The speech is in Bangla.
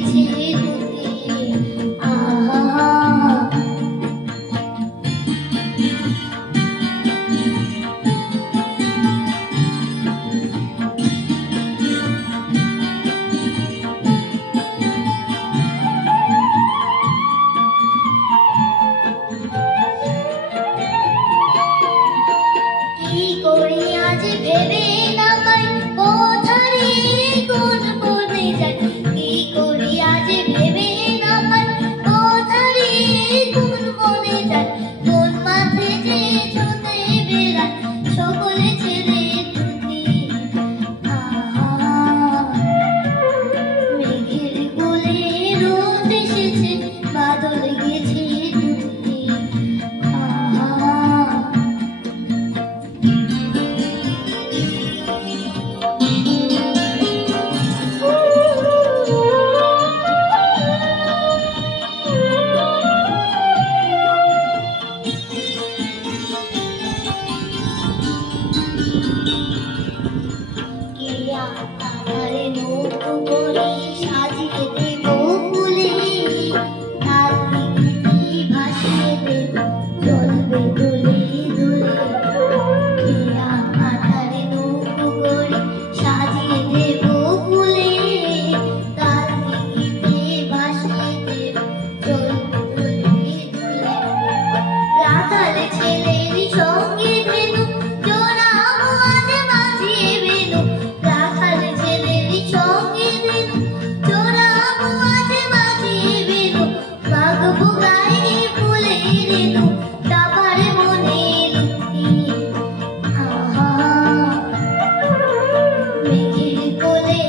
লেগেছে দুধে। আহা কি করি আজ ভেবে না পাই, কোথারে কোন বনে যাই। কি করি আজ ভেবে না পাই, কোথারে কোন বনে যাই। কোন মাঠে যে ছুটে বেড়াই সকলে ছেড়ে দুধে। আহা মেঘের কোলে রোদ এসেছে, বাদল গেছে দুধে। আহা কিয়া আধারে নৌকো করে সাজিয়ে দেব ফুলে, তার দিকে ভাসিয়ে দেব চলবে দুলে দুলে। কিয়া আধারে নৌকো করে সাজিয়ে দেব ফুলে, তার দিকে ভাসিয়ে দেব চলবে দুলে দুলে। রাখাল ছেলের সঙ্গে ধেনু জোড়াবো আজ বাজিয়ে বেনু। রাখাল ছেলের সঙ্গে ধেনু জোড়াবো আজ বাজিয়ে বেনু। মাগবো গায়ে ফুলের রেণু, তারপর মনে লুকিয়ে। আহা মেঘের কোলে